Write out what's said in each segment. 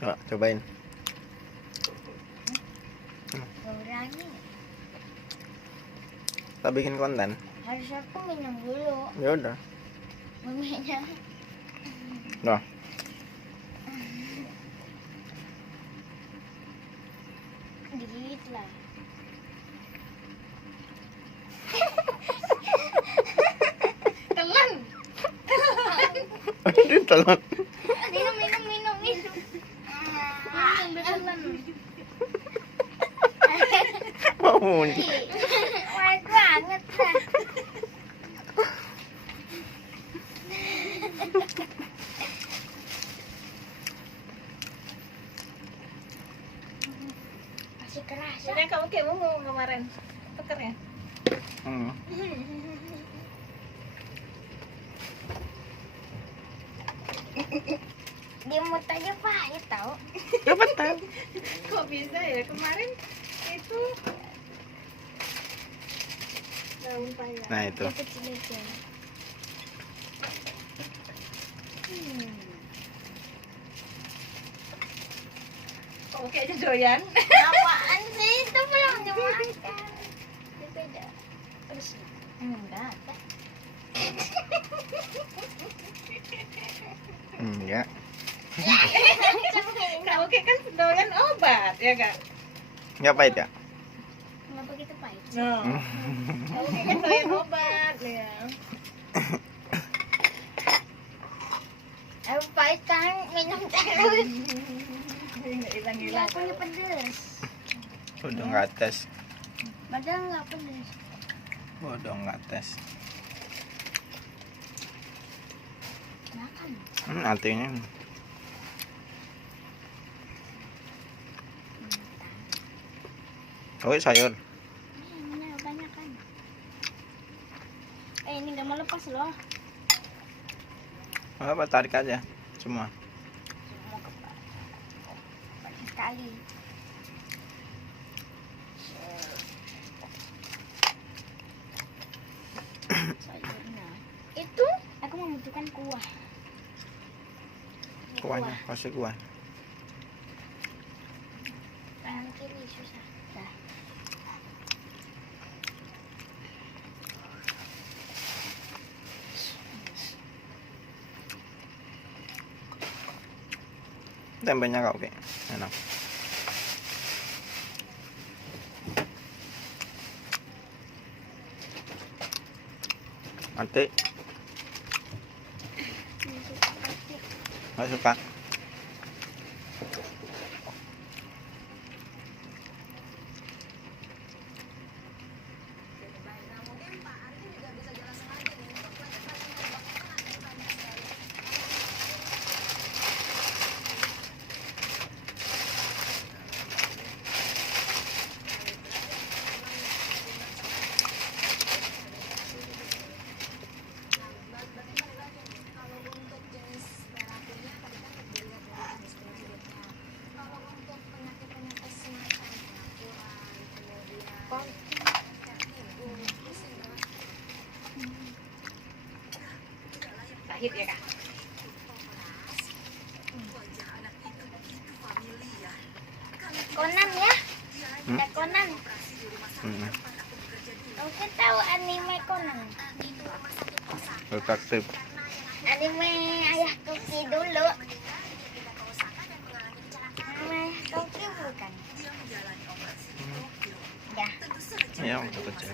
Cobain. Gak berani. Kita bikin konten. Harus aku minum dulu. Ya udah. Mamanya. Nah. Dikit lah. Telan. Aduh, telan. Minum. Minum telan. Mau muncul. Wah, banget lah. Masih keras. Jadi kamu kayak mau kemarin tuker ya? Dia mau aja pahit tau. Apa tahu? Kok bisa ya? Kemarin itu daun paya. Nah, itu. Dia kecil aja. Kok kayaknya doyan? Apaan sih? Itu belum dimakan. Itu beda. Terus enggak. Enggak. Kamu kayak kan doyan obat ya kan? Enggak pahit ya? Kenapa gitu pahit? No. Kamu kayak kan doyan obat ya. Aku pahit kan minum terus. Nggak Ya hilang-hilang. aku ini pedes. Udah nggak tes. Padahal nggak pedes. Udah nggak tes. Makan. Artinya. Oh, sayur. Ini banyak kan. Ini nggak mau lepas loh. Apa, tarik aja semua. Mau ke sekali. Sayurnya. Itu aku membutuhkan kuah. Kuahnya, kasih kuah. Tangan kiri susah. Dah. Tempenya kau kayak enak. Nanti nggak suka. Pahit ya kak? Conan ya? Ada Conan. Oke, tahu anime Conan. Detektif. Anime Ayah Toki dulu. Anime Ayah Toki bukan? Ya. Ya, untuk kecil.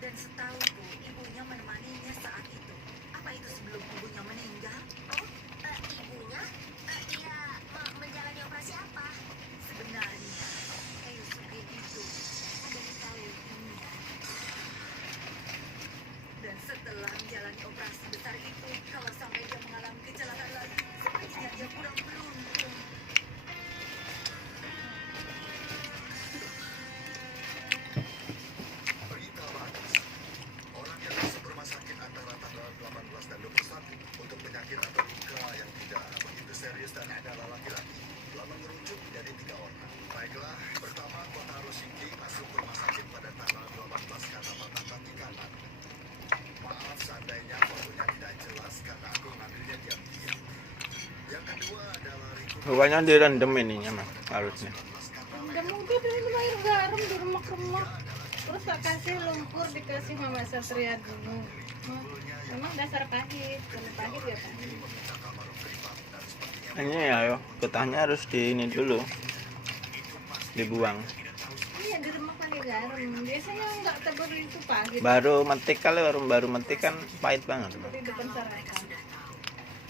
Dan setahuku ibunya menemaninya saat itu. Apa itu sebelum ibunya meninggal? Oh, ibunya? Dia menjalani operasi apa? Sebenarnya, Eisuke itu menderita leukemia. Dan setelah menjalani operasi besar itu, kalau sampai dia mengalami kecelakaan lagi, sepertinya dia kurang beruntung. Berita bagus. Orang yang masuk rumah sakit antara tanggal 18 dan 21 untuk penyakit atau luka yang tidak begitu serius dan adalah laki-laki telah mengerucut menjadi 3 orang. Baiklah, pertama Kotaro Shinki masuk rumah sakit pada tanggal 18 karena patah kaki kanan. Maaf seandainya fotonya tidak jelas karena aku mengambilnya diam-diam. Yang kedua adalah Riku Bukannya direndam ininya mah larutnya. Udah mudah dengan air garam diremak-remak. Terus tak kasih lumpur, dikasih Mama Satria dulu. Memang dasar pahit, kalau pahit ya pahit. Ini ya yo, getahnya harus di ini dulu. Dibuang. Iya diremak pakai garam. Biasanya nggak tebel itu pahit. Baru metik kali baru metik kan pahit banget. Di depan Mereka sarapan. sudah tahu.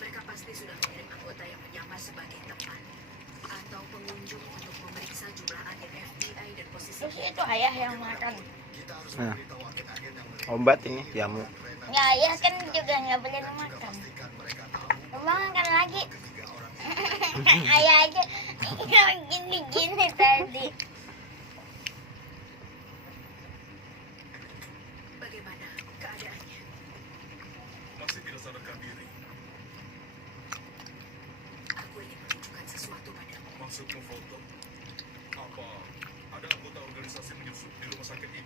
Mereka pasti sudah mengirim anggota yang menyamar sebagai teman atau pengunjung untuk memeriksa jumlah agen FBI dan posisi Terus itu ayah yang makan. Nah, obat ini jamu. Ya ayah kan juga nggak boleh makan. Abang makan lagi. Ayah aja gini-gini tadi. bagaimana keadaannya. Masih tidak sadarkan diri. Aku ingin menunjukkan sesuatu padamu. Maksudmu foto? Apa ada anggota organisasi menyusup di rumah sakit ini?